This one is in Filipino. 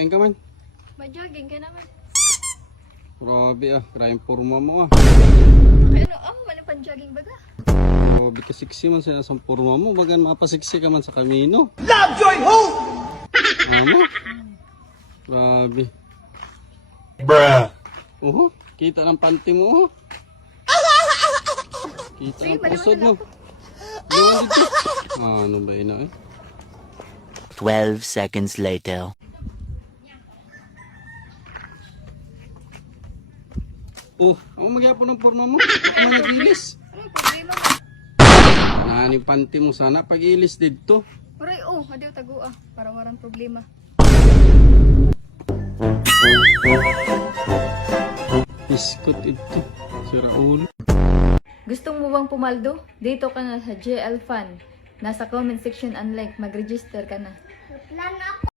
Kain ka man. Mag-jogging ka naman. Grabe krayong purma mo Kaya ano, man pan-jogging baga? Grabe ka siksi man sa isang purma mo. Bagan mapasiksi ka man sa kamino. Love, joy, hope! Amo? Grabe. Bruh. Kita ng panty mo Kita Sige, ang pusod mo. Luwan dito. Ano ba ina 12 seconds later. Ang magyapon ng porma mo. Ako man nag-ilis. Ano problema mo? Nani panty mo sana pag-ilis dito. Maray, adiw tago para warang problema. Biskot ito. Si Raul. Gusto mo bang pumaldo? Dito ka na sa JL Fan. Nasa comment section and like, mag-register ka na. Plan ako.